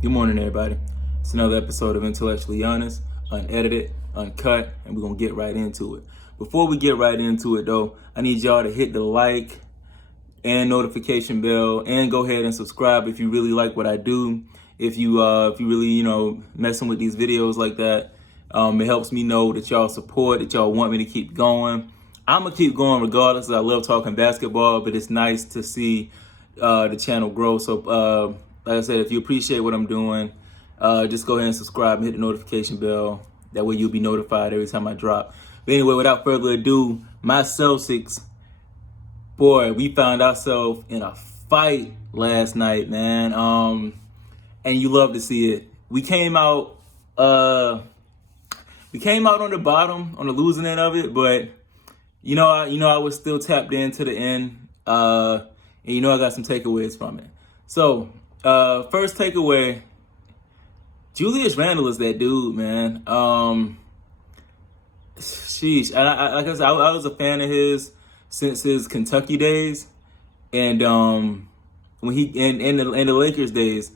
Good morning, everybody. It's another episode of Intellectually Honest, unedited, uncut, and we're going to get right into it. Before we get right into it, though, I need y'all to hit the like and notification bell and go ahead and subscribe if you really like what I do. If you really, messing with these videos like that, it helps me know that y'all support, that y'all want me to keep going. I'm going to keep going regardless. I love talking basketball, but it's nice to see the channel grow. So, like I said, if you appreciate what I'm doing, just go ahead and subscribe and hit the notification bell. That way you'll be notified every time I drop. But anyway, without further ado, my Celtics, boy, we found ourselves in a fight last night, man. And you love to see it. We came out on the bottom, on the losing end of it, but I was still tapped into the end. And I got some takeaways from it. So, first takeaway, Julius Randle is that dude, man. Sheesh. Like I said, I was a fan of his since his Kentucky days, and when he in the Lakers days,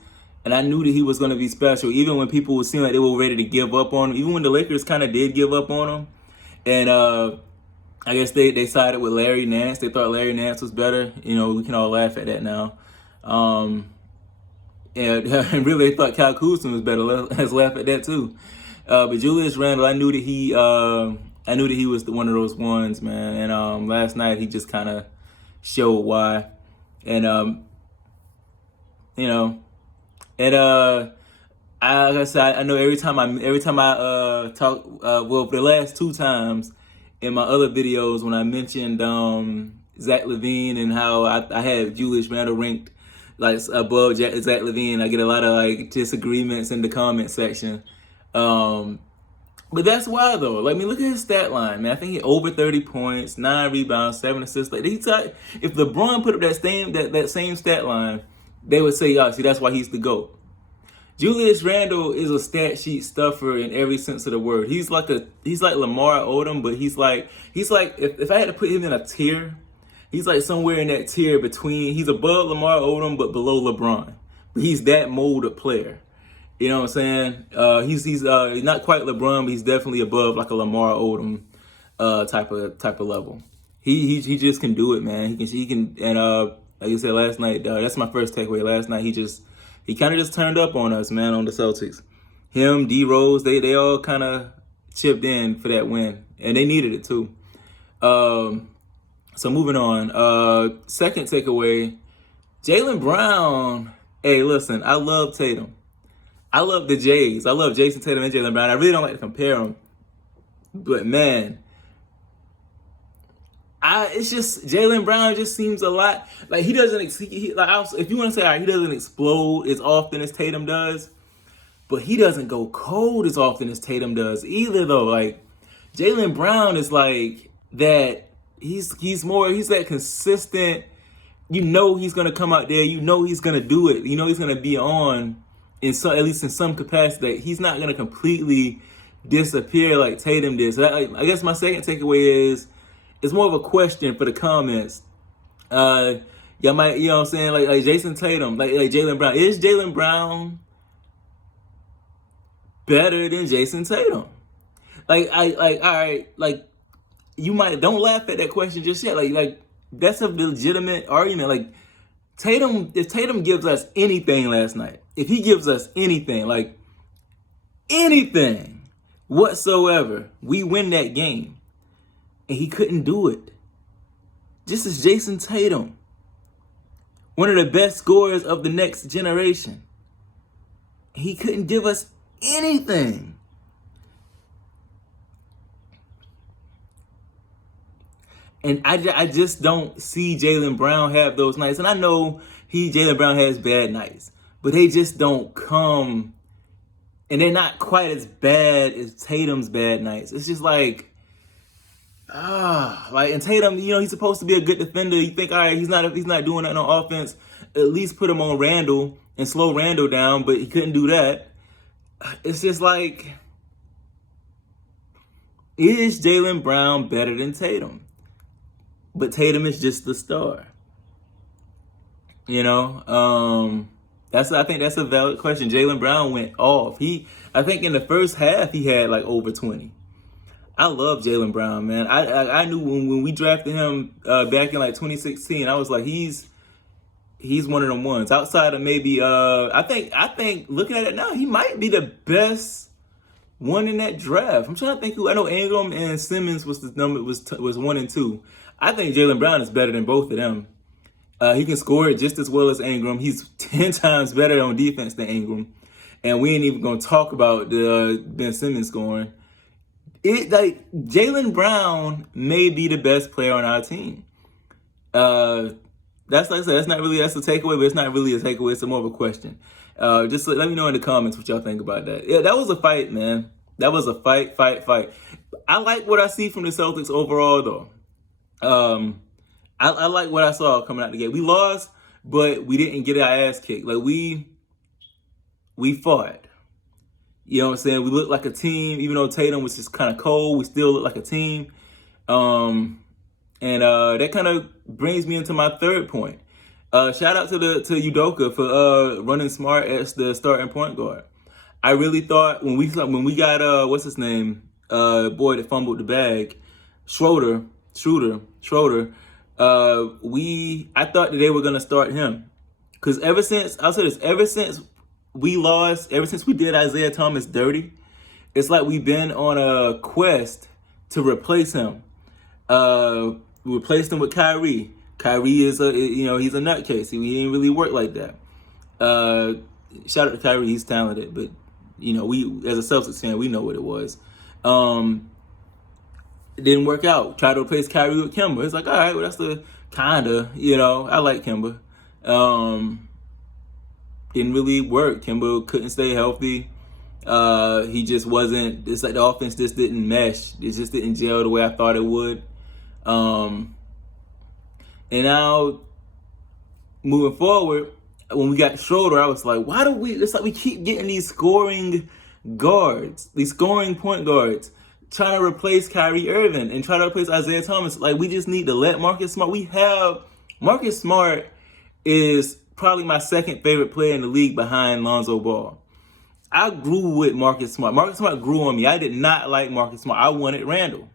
and I knew that he was going to be special. Even when people would seem like they were ready to give up on him, even when the Lakers kind of did give up on him, and I guess they sided with Larry Nance. They thought Larry Nance was better. We can all laugh at that now. And really, they thought Kyle Kuzma was better. Let's laugh at that too. But Julius Randle, I knew that he was one of those ones, man. And last night he just kind of showed why. And like I said, I know every time I talk, well, for the last two times in my other videos when I mentioned Zach LaVine and how I had Julius Randle ranked like above Zach LaVine, I get a lot of like disagreements in the comment section. But that's why though. Like, I mean, look at his stat line, man. I think he over 30 points, 9 rebounds, 7 assists. Like, if LeBron put up that same stat line, they would say, "Oh, see, that's why he's the GOAT." Julius Randle is a stat sheet stuffer in every sense of the word. He's like Lamar Odom, but he's like if I had to put him in a tier, he's like somewhere in that tier between. He's above Lamar Odom, but below LeBron. But he's that molded player. You know what I'm saying? He's not quite LeBron, but he's definitely above like a Lamar Odom type of level. He just can do it, man. He can and like you said last night, that's my first takeaway. Last night he kind of just turned up on us, man, on the Celtics. Him, D Rose, they all kind of chipped in for that win, and they needed it too. So moving on. Second takeaway, Jaylen Brown. Hey, listen, I love Tatum. I love the Jays. I love Jason Tatum and Jaylen Brown. I really don't like to compare them, but man, it's just Jaylen Brown just seems a lot like he doesn't. If you want to say, all right, he doesn't explode as often as Tatum does, but he doesn't go cold as often as Tatum does either. Though, like Jaylen Brown is like that. He's that consistent. He's gonna come out there. He's gonna do it. He's gonna be on at least in some capacity. He's not gonna completely disappear like Tatum did. So I guess my second takeaway is it's more of a question for the comments. Y'all might, what I'm saying, like Jason Tatum, like Jaylen Brown. Is Jaylen Brown better than Jason Tatum? All right, like you might don't laugh at that question just yet. Like that's a legitimate argument. Like if Tatum gives us anything last night, if he gives us anything, like anything whatsoever, we win that game. And he couldn't do it. Just as Jason Tatum, one of the best scorers of the next generation. He couldn't give us anything. And I just don't see Jaylen Brown have those nights. And I know Jaylen Brown has bad nights, but they just don't come, and they're not quite as bad as Tatum's bad nights. It's just like, and Tatum, he's supposed to be a good defender. You think, all right, he's not doing that on offense. At least put him on Randle and slow Randle down, but he couldn't do that. It's just like, is Jaylen Brown better than Tatum? But Tatum is just the star. I think that's a valid question. Jaylen Brown went off. I think in the first half he had like over 20. I love Jaylen Brown, man. I knew when we drafted him back in like 2016, I was like, he's one of them ones. Outside of maybe I think looking at it now, he might be the best one in that draft. I'm trying to think who. I know Ingram and Simmons was the number was 1 and 2. I think Jaylen Brown is better than both of them. He can score it just as well as Ingram. He's 10 times better on defense than Ingram. And we ain't even gonna talk about the Ben Simmons scoring. Jaylen Brown may be the best player on our team. That's like I said, that's a takeaway, but it's not really a takeaway, it's more of a question. Just let me know in the comments what y'all think about that. Yeah, that was a fight, man. That was a fight. I like what I see from the Celtics overall, though. I like what I saw coming out the gate. We lost, but we didn't get our ass kicked. Like, we fought. You know what I'm saying? We looked like a team. Even though Tatum was just kind of cold, we still looked like a team. And that kind of brings me into my third point. Shout out to Udoka for running smart as the starting point guard. I really thought when we got what's his name? Boy that fumbled the bag, Schroeder. I thought that they were gonna start him. Cause ever since we did Isaiah Thomas dirty, it's like we've been on a quest to replace him. We replaced him with Kyrie. Kyrie is he's a nutcase. He didn't really work like that. Shout out to Kyrie, he's talented, but we as a Celtics fan, we know what it was. It didn't work out. Tried to replace Kyrie with Kemba. It's like, all right, well that's the kinda, I like Kemba. Didn't really work. Kemba couldn't stay healthy. He just wasn't. It's like the offense just didn't mesh. It just didn't gel the way I thought it would. And now, moving forward, when we got Schroeder, I was like, it's like we keep getting these scoring guards, these scoring point guards, trying to replace Kyrie Irving and try to replace Isaiah Thomas. Like, we just need to let Marcus Smart. Marcus Smart is probably my second favorite player in the league behind Lonzo Ball. I grew with Marcus Smart. Marcus Smart grew on me. I did not like Marcus Smart. I wanted Randall.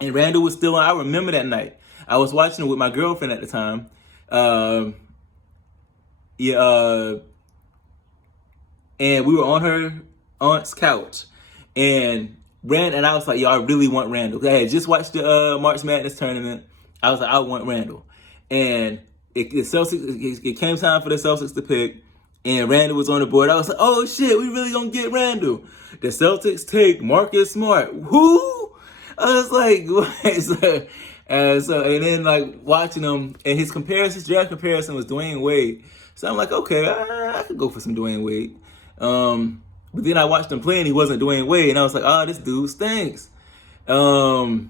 And Randall was still on. I remember that night. I was watching it with my girlfriend at the time. And we were on her aunt's couch. And I was like, yo, I really want Randall. I had just watched the March Madness tournament. I was like, I want Randall. And it came time for the Celtics to pick. And Randall was on the board. I was like, oh shit, we really gonna get Randall. The Celtics take Marcus Smart. Who? I was like, what? And then like watching him, and his draft comparison was Dwayne Wade. So I'm like, okay, I could go for some Dwayne Wade. But then I watched him play and he wasn't Dwayne Wade, and I was like, oh, this dude stinks. So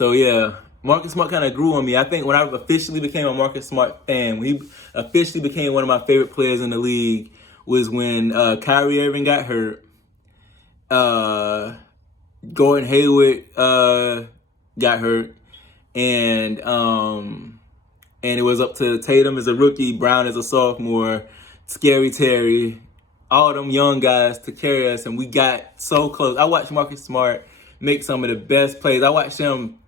yeah, Marcus Smart kind of grew on me. I think when I officially became a Marcus Smart fan, when he officially became one of my favorite players in the league, was when Kyrie Irving got hurt. Gordon Hayward got hurt, and it was up to Tatum as a rookie, Brown as a sophomore, Scary Terry, all them young guys to carry us, and we got so close. I watched Marcus Smart make some of the best plays. I watched him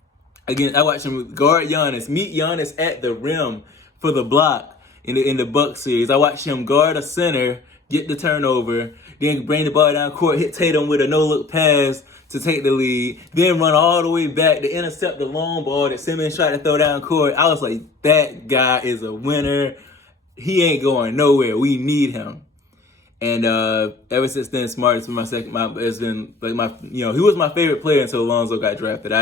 guard Giannis, meet Giannis at the rim for the block in the Bucks series. I watched him guard a center, get the turnover, then bring the ball down court, hit Tatum with a no-look pass to take the lead, then run all the way back to intercept the long ball that Simmons tried to throw down court. I was like, that guy is a winner. He ain't going nowhere. We need him. And ever since then, Smart has been he was my favorite player until Lonzo got drafted.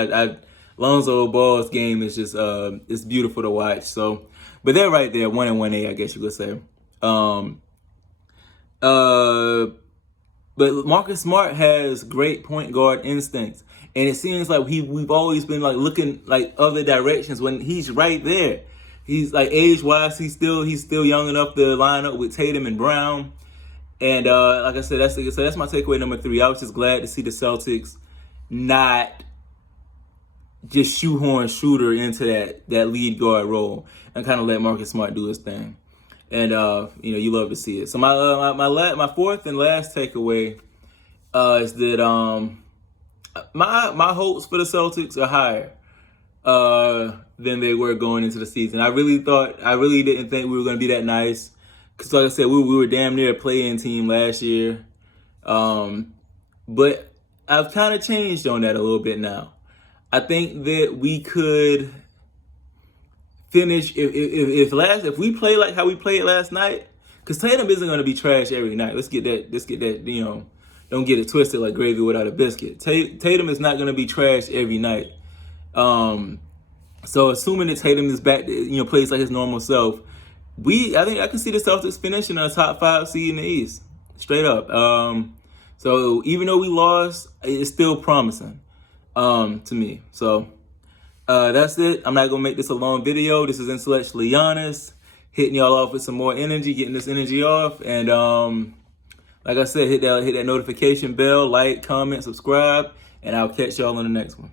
Lonzo Ball's game is just it's beautiful to watch. So, but they're right there, 1 and 1A, I guess you could say. But Marcus Smart has great point guard instincts, and it seems like we've always been like looking like other directions when he's right there. He's like age-wise, he's still young enough to line up with Tatum and Brown. And like I said, that's my takeaway number 3. I was just glad to see the Celtics not just shoehorn Schroeder into that lead guard role and kind of let Marcus Smart do his thing. and you love to see it. So my fourth and last takeaway is that my hopes for the Celtics are higher than they were going into the season. I really didn't think we were going to be that nice. Because like I said, we were damn near a play-in team last year. But I've kind of changed on that a little bit now. I think that we could finish if we play like how we played last night. Because Tatum isn't going to be trash every night. Let's get that. Don't get it twisted like gravy without a biscuit. Tatum is not going to be trash every night. So assuming that Tatum is back, plays like his normal self, I think I can see the Celtics finishing a top 5 seed in the East, straight up. So even though we lost, it's still promising to me. So that's it. I'm not gonna make this a long video. This is Intellectually Honest, hitting y'all off with some more energy, getting this energy off, and like I said, hit that notification bell, like, comment, subscribe, and I'll catch y'all on the next one.